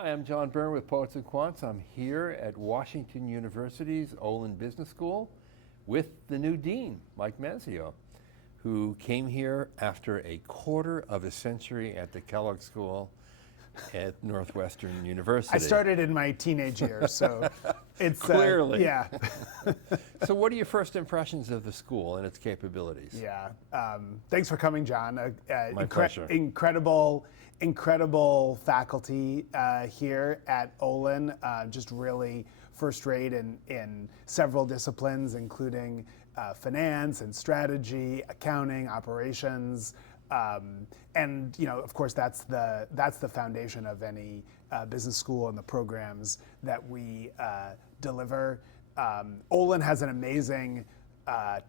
Hi, I'm John Byrne with Poets and Quants. I'm here at Washington University's Olin Business School with the new dean, Mike Mazzeo, who came here after a quarter of a century at the Kellogg School at Northwestern University. I started in my teenage years, so it's clearly. Yeah. So what are your first impressions of the school and its capabilities? Yeah. Thanks for coming, John. My pleasure. Incredible faculty here at Olin, just really first rate in several disciplines, including finance and strategy, accounting, operations, and of course that's the foundation of any business school and the programs that we deliver. Olin has an amazing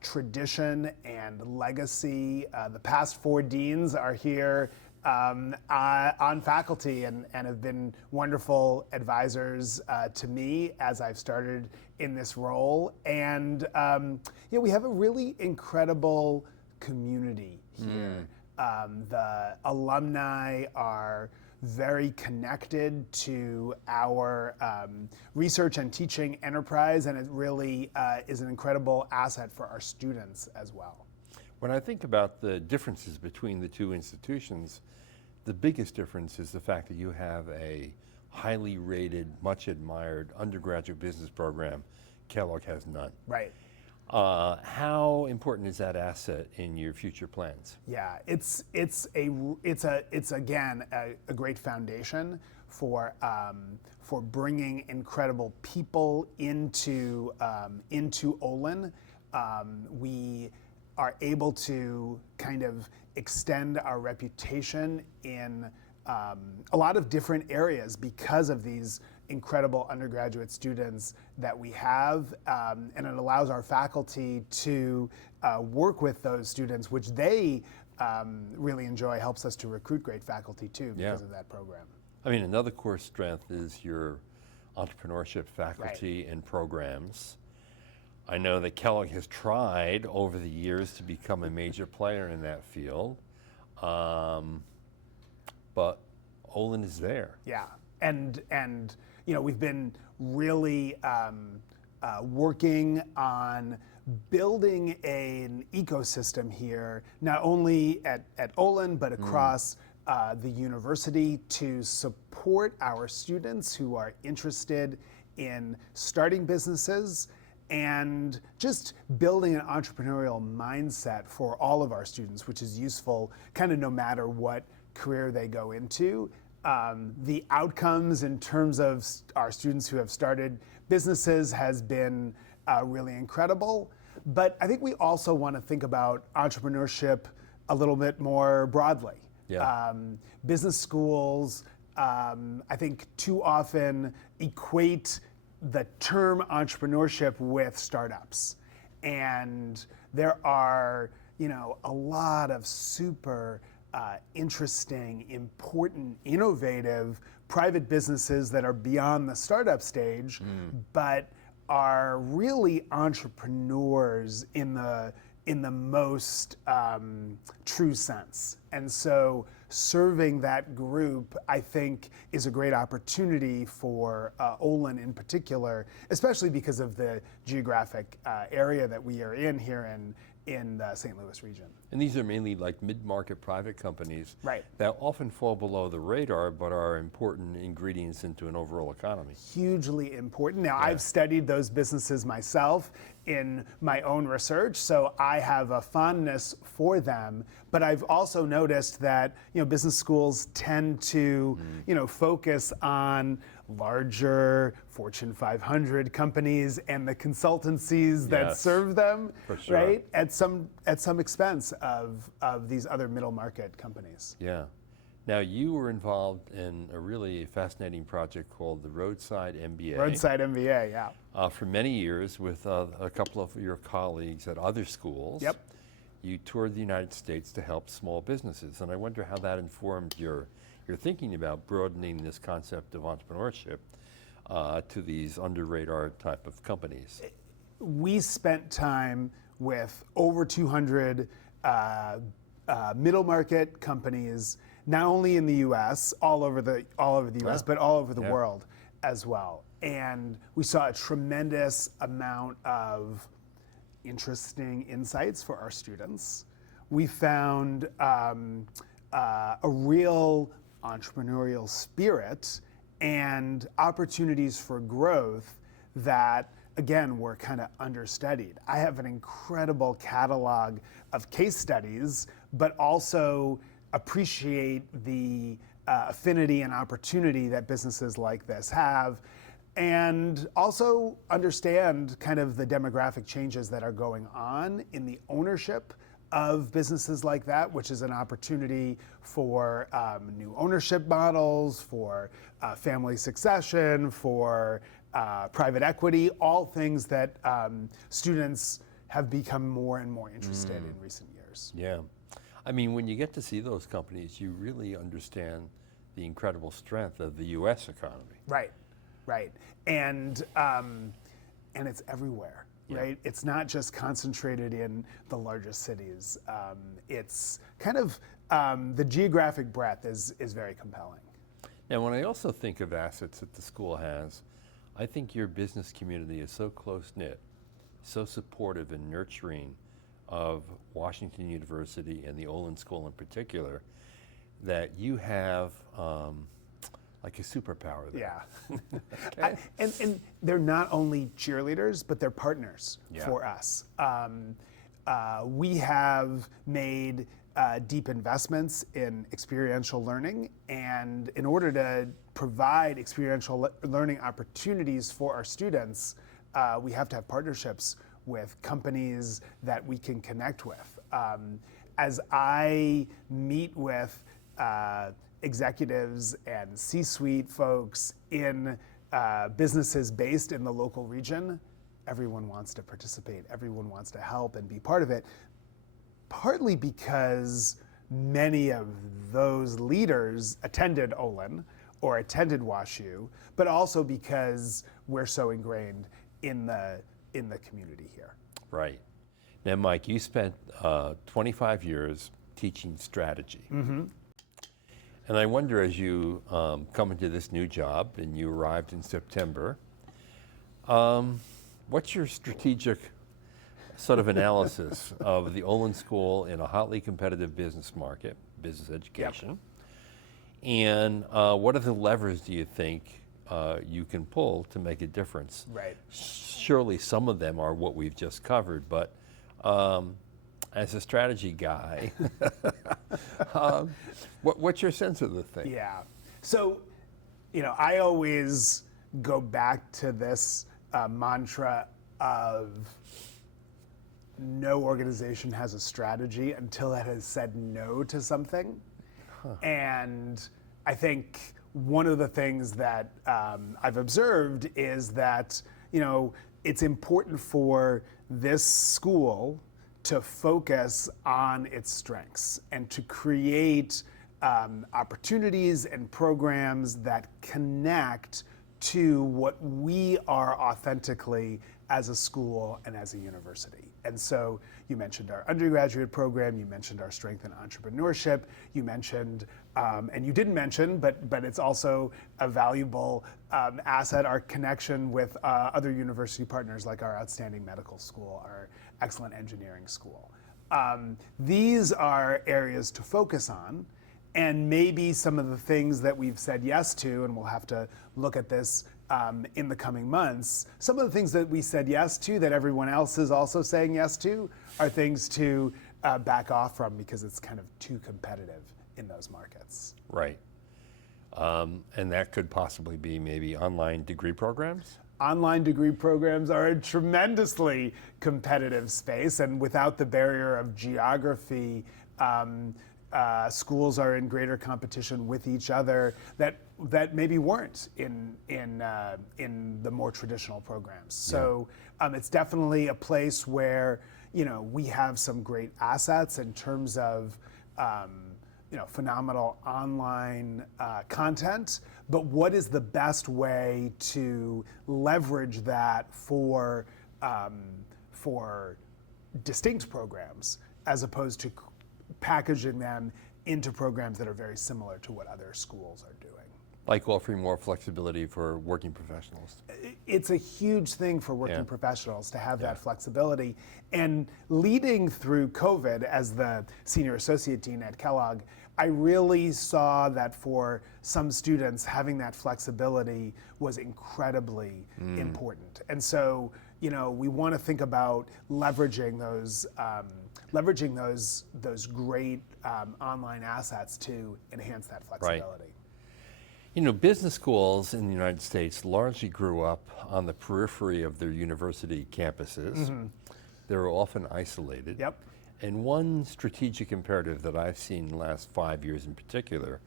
tradition and legacy. The past 4 deans are here on faculty and have been wonderful advisors to me as I've started in this role. And we have a really incredible community here. The alumni are very connected to our research and teaching enterprise, and it really is an incredible asset for our students as well. When I think about the differences between the two institutions, the biggest difference is the fact that you have a highly rated, much admired undergraduate business program. Kellogg has none. Right. How important is that asset in your future plans? Yeah, it's again a great foundation for bringing incredible people into Olin. We are able to kind of extend our reputation in a lot of different areas because of these incredible undergraduate students that we have, and it allows our faculty to work with those students, which they really enjoy. Helps us to recruit great faculty too because of that program. I mean, another core strength is your entrepreneurship faculty and programs. I know that Kellogg has tried over the years to become a major player in that field, but Olin is there. Yeah, and we've been really working on building an ecosystem here, not only at Olin, but across the university to support our students who are interested in starting businesses and just building an entrepreneurial mindset for all of our students, which is useful kind of no matter what career they go into. The outcomes in terms of our students who have started businesses has been really incredible. But I think we also want to think about entrepreneurship a little bit more broadly. Yeah. Business schools, I think too often equate the term entrepreneurship with startups. And there are, a lot of super interesting, important, innovative private businesses that are beyond the startup stage, but are really entrepreneurs in the most true sense. And so serving that group, I think, is a great opportunity for Olin in particular, especially because of the geographic area that we are in here in the St. Louis region. And these are mainly like mid-market private companies that often fall below the radar, but are important ingredients into an overall economy. Hugely important. Now, I've studied those businesses myself in my own research, so I have a fondness for them. But I've also noticed that business schools tend to focus on larger Fortune 500 companies and the consultancies that serve them, right? At some expense of these other middle market companies. Yeah. Now, you were involved in a really fascinating project called the Roadside MBA. Roadside MBA, yeah. For many years with a couple of your colleagues at other schools. Yep. You toured the United States to help small businesses, and I wonder how that informed your thinking about broadening this concept of entrepreneurship to these under-radar type of companies. We spent time with over 200 middle market companies not only in the U.S., all over the U.S., but all over the Yeah. world as well. And we saw a tremendous amount of interesting insights for our students. We found a real entrepreneurial spirit and opportunities for growth that, again, were kind of understudied. I have an incredible catalog of case studies, but also appreciate the affinity and opportunity that businesses like this have, and also understand kind of the demographic changes that are going on in the ownership of businesses like that, which is an opportunity for new ownership models, for family succession, for private equity, all things that students have become more and more interested in recent years. Yeah. I mean, when you get to see those companies, you really understand the incredible strength of the U.S. economy. Right, right. And it's everywhere. Yeah. Right? It's not just concentrated in the largest cities. It's kind of the geographic breadth is very compelling. Now, when I also think of assets that the school has, I think your business community is so close-knit, so supportive and nurturing of Washington University and the Olin School in particular, that you have like a superpower there. Yeah. Okay. And they're not only cheerleaders, but they're partners Yeah. for us. We have made deep investments in experiential learning, and in order to provide experiential learning opportunities for our students, we have to have partnerships with companies that we can connect with. As I meet with executives and C-suite folks in businesses based in the local region, everyone wants to participate, everyone wants to help and be part of it, partly because many of those leaders attended Olin or attended WashU, but also because we're so ingrained in the community here. Right. Now, Mike, you spent 25 years teaching strategy. Mm-hmm. And I wonder, as you come into this new job and you arrived in September, what's your strategic sort of analysis of the Olin School in a hotly competitive business market, business education? Yep. And what are the levers do you think you can pull to make a difference? Right. Surely some of them are what we've just covered, but as a strategy guy, what's your sense of the thing? Yeah. So, I always go back to this mantra of no organization has a strategy until it has said no to something. Huh. And I think one of the things that I've observed is that, it's important for this school to focus on its strengths and to create opportunities and programs that connect to what we are authentically as a school and as a university. And so you mentioned our undergraduate program, you mentioned our strength in entrepreneurship, you mentioned, and you didn't mention, but it's also a valuable asset, our connection with other university partners like our outstanding medical school, our excellent engineering school. These are areas to focus on, and maybe some of the things that we've said yes to, and we'll have to look at this in the coming months, some of the things that we said yes to that everyone else is also saying yes to are things to back off from because it's kind of too competitive in those markets. Right. And that could possibly be maybe online degree programs? Online degree programs are a tremendously competitive space, and without the barrier of geography, schools are in greater competition with each other that maybe weren't in the more traditional programs. So it's definitely a place where we have some great assets in terms of phenomenal online content. But what is the best way to leverage that for distinct programs as opposed to packaging them into programs that are very similar to what other schools are doing. Like offering more flexibility for working professionals. It's a huge thing for working Yeah. professionals to have that flexibility. And leading through COVID as the senior associate dean at Kellogg, I really saw that for some students, having that flexibility was incredibly important. And so, we want to think about leveraging those great online assets to enhance that flexibility. Business schools in the United States largely grew up on the periphery of their university campuses. They were often isolated. Yep. And one strategic imperative that I've seen in the last 5 years in particular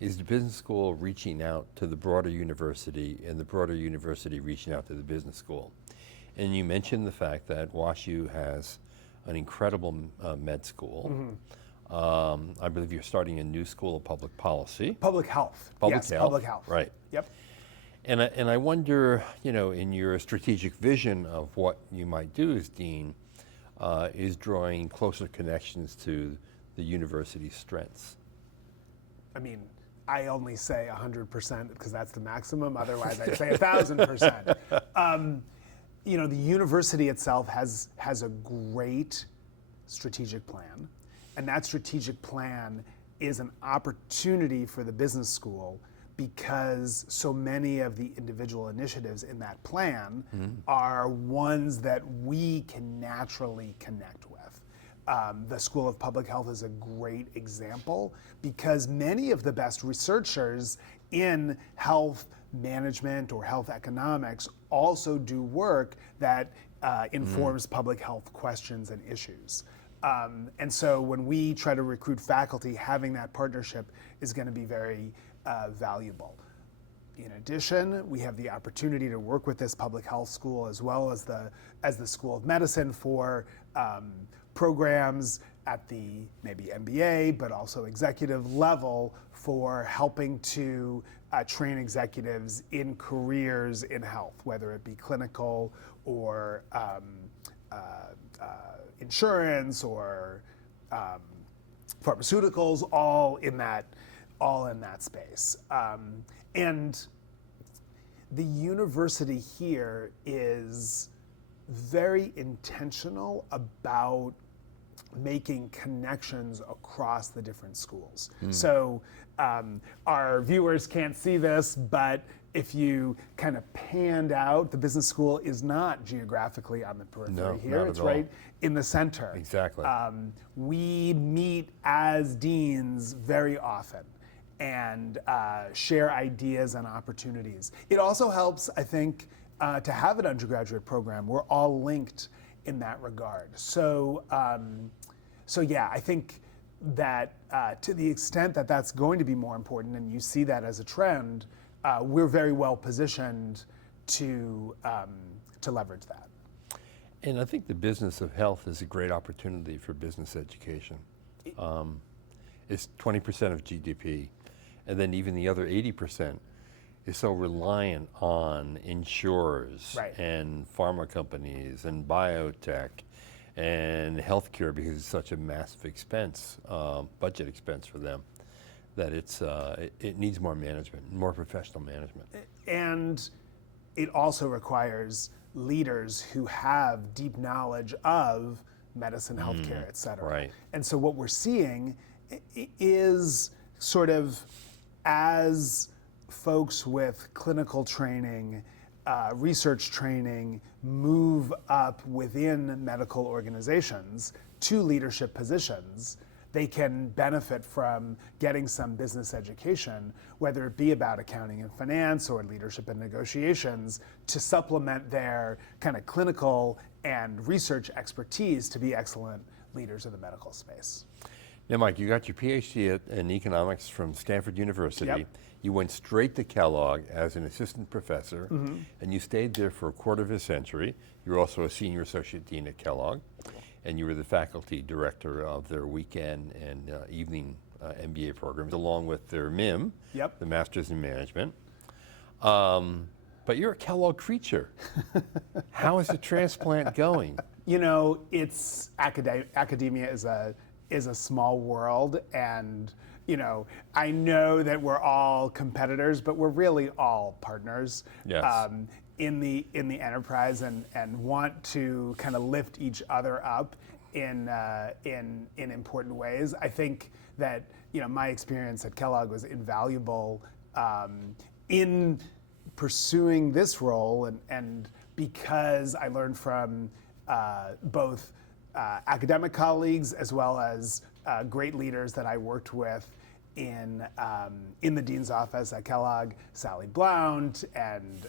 is the business school reaching out to the broader university and the broader university reaching out to the business school. And you mentioned the fact that WashU has an incredible med school. I believe you're starting a new school of public policy. Public health. Public Yes, health. public health. Right. Yep. And I wonder, in your strategic vision of what you might do as dean, is drawing closer connections to the university's strengths. I mean, I only say 100% because that's the maximum. Otherwise, I'd say 1,000%. The university itself has a great strategic plan, and that strategic plan is an opportunity for the business school because so many of the individual initiatives in that plan are ones that we can naturally connect with. The School of Public Health is a great example because many of the best researchers in health management or health economics also do work that informs public health questions and issues. And so when we try to recruit faculty, having that partnership is going to be very valuable. In addition, we have the opportunity to work with this public health school as well as the School of Medicine for programs at the maybe MBA, but also executive level for helping to train executives in careers in health, whether it be clinical or insurance or pharmaceuticals, all in that space. And the university here is very intentional about making connections across the different schools. So our viewers can't see this, but if you kind of panned out, the business school is not geographically on the periphery here. Not it's at all. right in the center. Exactly. We meet as deans very often and share ideas and opportunities. It also helps, I think, to have an undergraduate program. We're all linked in that regard. So yeah, I think that to the extent that that's going to be more important, and you see that as a trend, we're very well positioned to leverage that. And I think the business of health is a great opportunity for business education. It's 20% of GDP, and then even the other 80% is so reliant on insurers and pharma companies and biotech and healthcare because it's such a massive expense, budget expense for them, that it needs more management, more professional management. And it also requires leaders who have deep knowledge of medicine, healthcare, et cetera. Right. And so what we're seeing is sort of as folks with clinical training, research training move up within medical organizations to leadership positions, they can benefit from getting some business education, whether it be about accounting and finance or leadership and negotiations, to supplement their kind of clinical and research expertise to be excellent leaders in the medical space. Now, Mike, you got your PhD in economics from Stanford University. Yep. You went straight to Kellogg as an assistant professor, and you stayed there for a quarter of a century. You were also a senior associate dean at Kellogg, and you were the faculty director of their weekend and evening MBA programs, along with their MIM, the Master's in Management. But you're a Kellogg creature. How is the transplant going? You know, it's academia is a small world, and I know that we're all competitors, but we're really all partners. Yes. In the enterprise, and want to kind of lift each other up in important ways. I think that my experience at Kellogg was invaluable in pursuing this role, and because I learned from both academic colleagues as well as great leaders that I worked with in the dean's office at Kellogg, Sally Blount and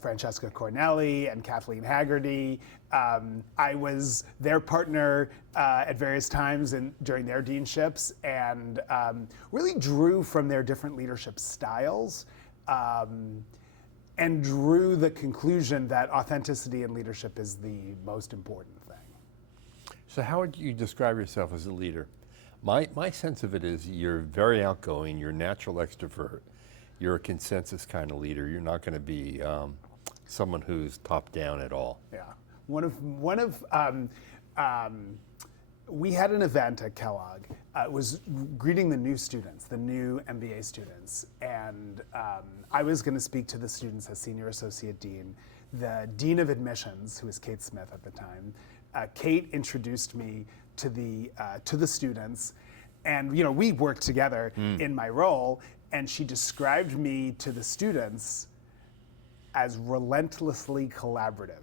Francesca Cornelli and Kathleen Haggerty. I was their partner at various times during their deanships, and really drew from their different leadership styles, and drew the conclusion that authenticity in leadership is the most important thing. So how would you describe yourself as a leader? My sense of it is you're very outgoing, you're a natural extrovert, you're a consensus kind of leader. You're not going to be someone who's top down at all. Yeah. We had an event at Kellogg. It was greeting the new students, the new MBA students. And I was going to speak to the students as Senior Associate Dean. The Dean of Admissions, who was Kate Smith at the time, Kate introduced me to the students. And we worked together in my role, and she described me to the students as relentlessly collaborative.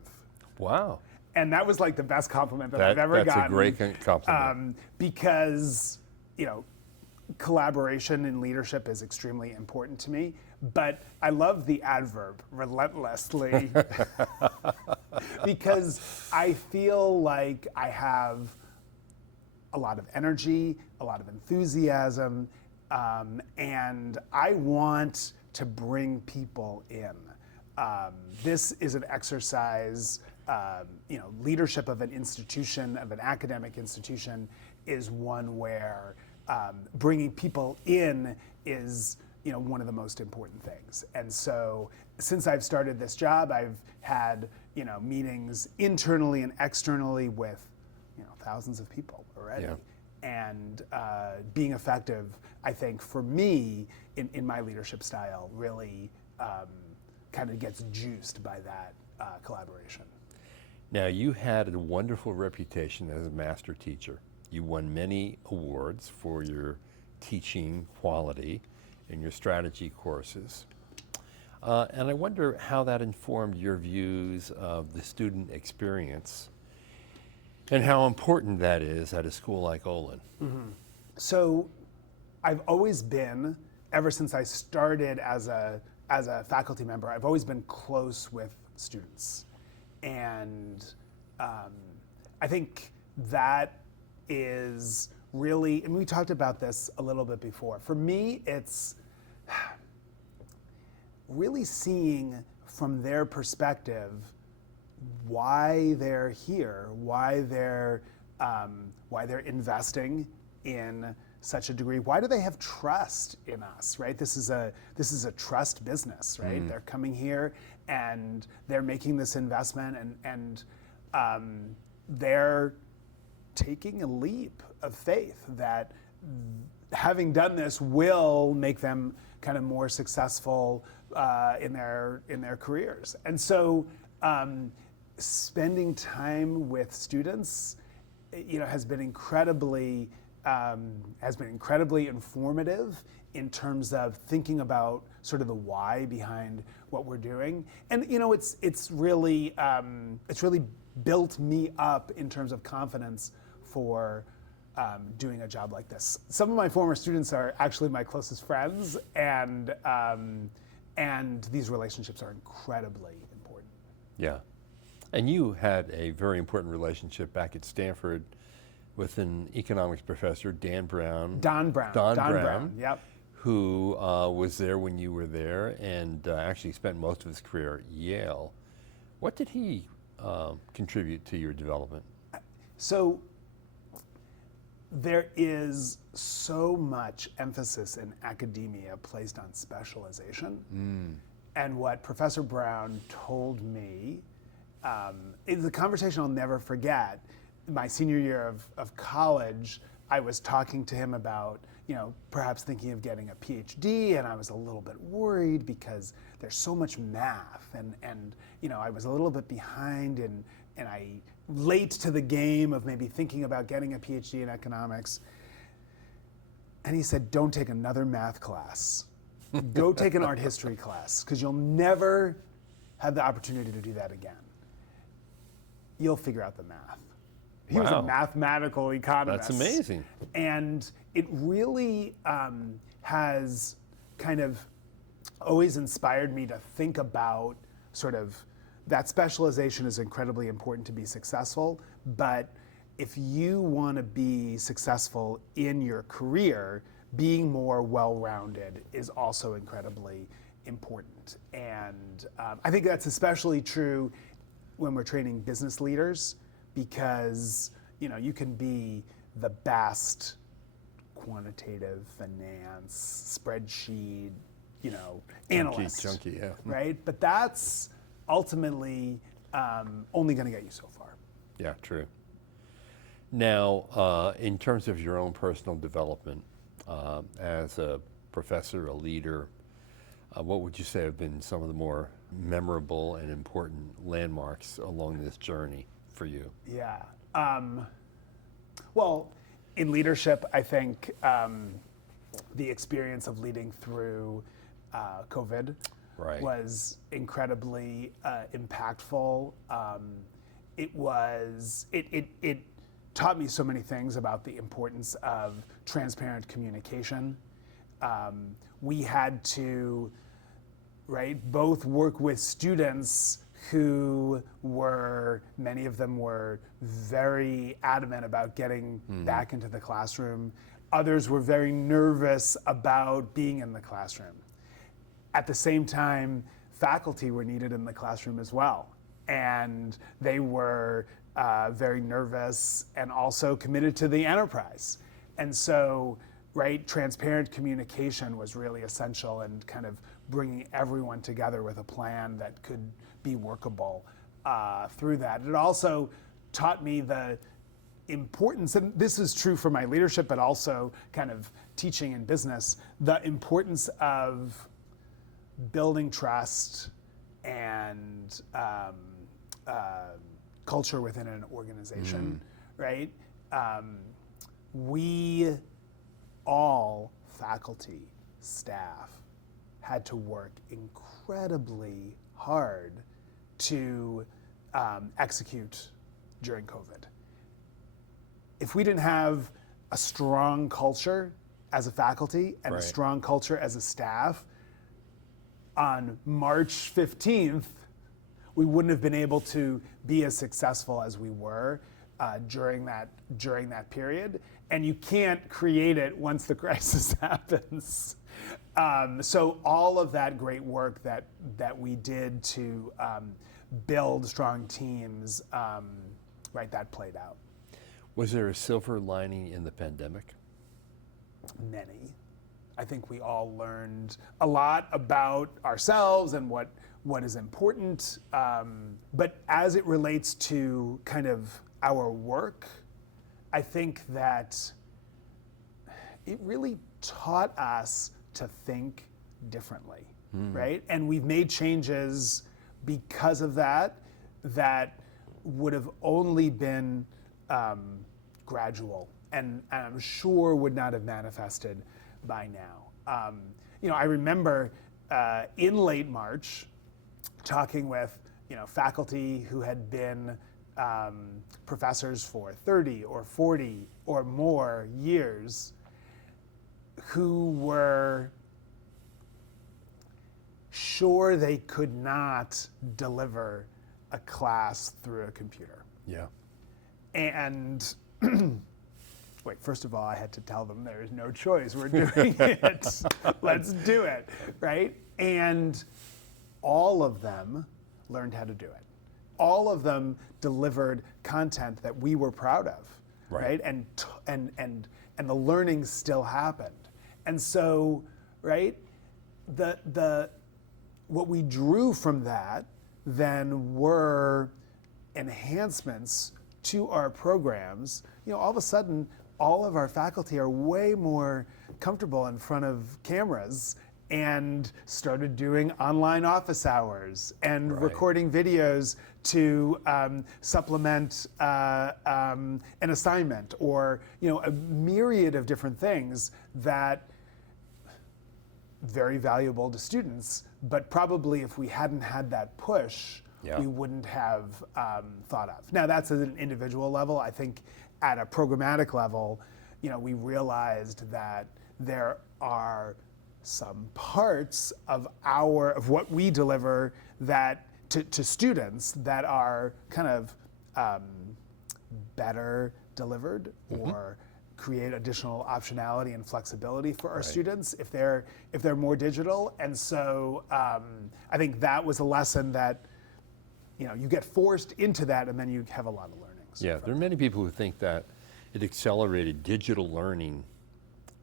Wow. And that was like the best compliment that I've ever gotten. That's a great compliment. Because, collaboration in leadership is extremely important to me. But I love the adverb, relentlessly, because I feel like I have a lot of energy, a lot of enthusiasm, and I want to bring people in. This is an exercise. Leadership of an institution, of an academic institution, is one where bringing people in is one of the most important things. And so since I've started this job, I've had meetings internally and externally with thousands of people already. Yeah. And being effective, I think, for me, in my leadership style, really kind of gets juiced by that collaboration. Now, you had a wonderful reputation as a master teacher. You won many awards for your teaching quality in your strategy courses. And I wonder how that informed your views of the student experience and how important that is at a school like Olin. Mm-hmm. So I've always been, ever since I started as a faculty member, I've always been close with students. And I think that is really, and we talked about this a little bit before. For me, it's really seeing from their perspective why they're here, why they're investing in such a degree. Why do they have trust in us, right? This is a trust business, right? They're coming here and they're making this investment, and they're taking a leap of faith that having done this will make them kind of more successful in their careers. And so spending time with students, has been incredibly informative in terms of thinking about sort of the why behind what we're doing. And it's really built me up in terms of confidence for doing a job like this. Some of my former students are actually my closest friends, and these relationships are incredibly important. Yeah. And you had a very important relationship back at Stanford with an economics professor, Don Brown. Don Brown, yep. Who was there when you were there, and actually spent most of his career at Yale. What did he contribute to your development? So there is so much emphasis in academia placed on specialization. And what Professor Brown told me, is a conversation I'll never forget. My senior year of college, I was talking to him about, perhaps thinking of getting a PhD, and I was a little bit worried because there's so much math, and I was a little bit behind, and I late to the game of maybe thinking about getting a PhD in economics. And he said, don't take another math class. Go take an art history class, because you'll never have the opportunity to do that again. You'll figure out the math. He was a mathematical economist. That's amazing. And it really has kind of always inspired me to think about sort of that specialization is incredibly important to be successful, but if you want to be successful in your career, being more well-rounded is also incredibly important. And I think that's especially true when we're training business leaders, because you can be the best quantitative finance spreadsheet analyst, junkie, yeah. right? But that's ultimately only going to get you so far. Yeah, true. Now, in terms of your own personal development, as a professor, a leader, what would you say have been some of the more memorable and important landmarks along this journey for you? Yeah. Well, in leadership, I think the experience of leading through COVID was incredibly impactful. It taught me so many things about the importance of transparent communication. We had to, both work with students who many of them were very adamant about getting back into the classroom. Others were very nervous about being in the classroom. At the same time, faculty were needed in the classroom as well. And they were very nervous and also committed to the enterprise. And so, transparent communication was really essential, and kind of bringing everyone together with a plan that could be workable through that. It also taught me the importance, and this is true for my leadership, but also kind of teaching in business, the importance of building trust and culture within an organization, right? We all, faculty, staff, had to work incredibly hard to execute during COVID. If we didn't have a strong culture as a faculty and a strong culture as a staff, on March 15th, we wouldn't have been able to be as successful as we were during that period. And you can't create it once the crisis happens. So all of that great work that we did to build strong teams, that played out. Was there a silver lining in the pandemic? Many. I think we all learned a lot about ourselves and what is important. But as it relates to kind of our work, I think that it really taught us to think differently, right? And we've made changes because of that would have only been gradual, and I'm sure would not have manifested by now. I remember in late March talking with faculty who had been professors for 30 or 40 or more years, who were sure they could not deliver a class through a computer. Yeah. And first of all, I had to tell them there is no choice. We're doing it. Let's do it, right? And all of them learned how to do it. All of them delivered content that we were proud of, right? And the learning still happened. And so, what we drew from that then were enhancements to our programs. All of a sudden, all of our faculty are way more comfortable in front of cameras and started doing online office hours and Right. recording videos to supplement an assignment, or a myriad of different things that very valuable to students, but probably if we hadn't had that push, Yeah. we wouldn't have thought of. Now that's at an individual level. I think at a programmatic level, we realized that there are some parts of what we deliver that to students that are kind of better delivered, or create additional optionality and flexibility for our students if they're more digital. And so I think that was a lesson that you get forced into that, and then you have a lot of learnings. Yeah, there are many people who think that it accelerated digital learning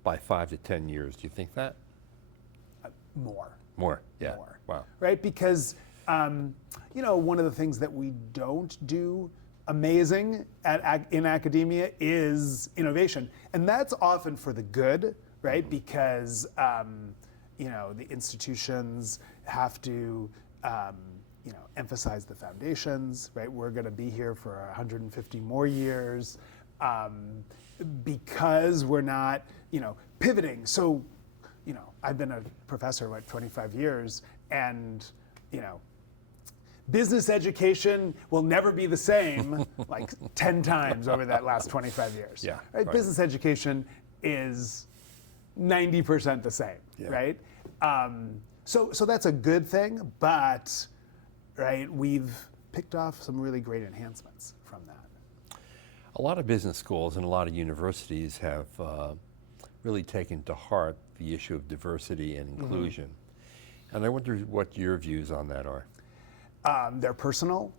by 5 to 10 years. Do you think that? More. Yeah. More. Wow. Right? Because one of the things that we don't do amazing in academia is innovation, and that's often for the good, right? Because the institutions have to emphasize the foundations, right? We're going to be here for 150 more years because we're not pivoting. So I've been a professor 25 years, and business education will never be the same 10 times over that last 25 years. Yeah, right? right. Business education is 90% the same, Yeah. right? So that's a good thing, but right, we've picked off some really great enhancements from that. A lot of business schools and a lot of universities have really taken to heart the issue of diversity and inclusion. And I wonder what your views on that are. They're personal.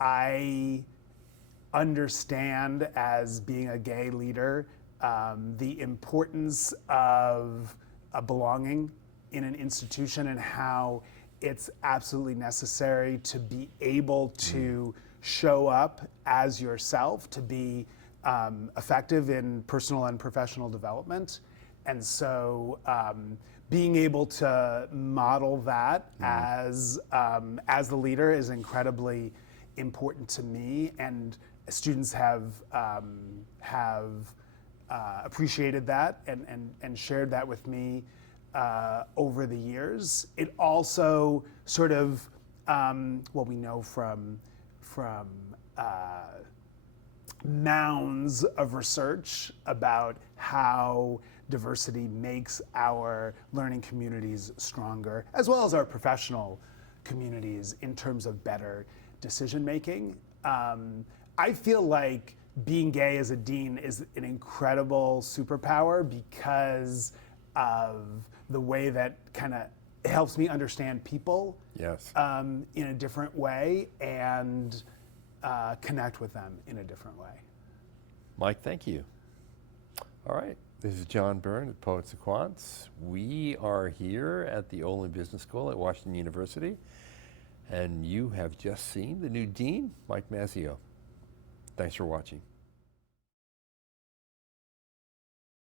I understand, as being a gay leader, the importance of a belonging in an institution, and how it's absolutely necessary to be able to show up as yourself, to be effective in personal and professional development. And so being able to model that as the leader is incredibly important to me, and students have appreciated that and shared that with me over the years. It also sort of we know from mounds of research about how diversity makes our learning communities stronger, as well as our professional communities, in terms of better decision making. I feel like being gay as a dean is an incredible superpower because of the way that kind of helps me understand people Yes. in a different way, and connect with them in a different way. Mike, thank you. All right, this is John Byrne at Poets and Quants. We are here at the Olin Business School at Washington University, and you have just seen the new dean, Mike Mazzeo. Thanks for watching.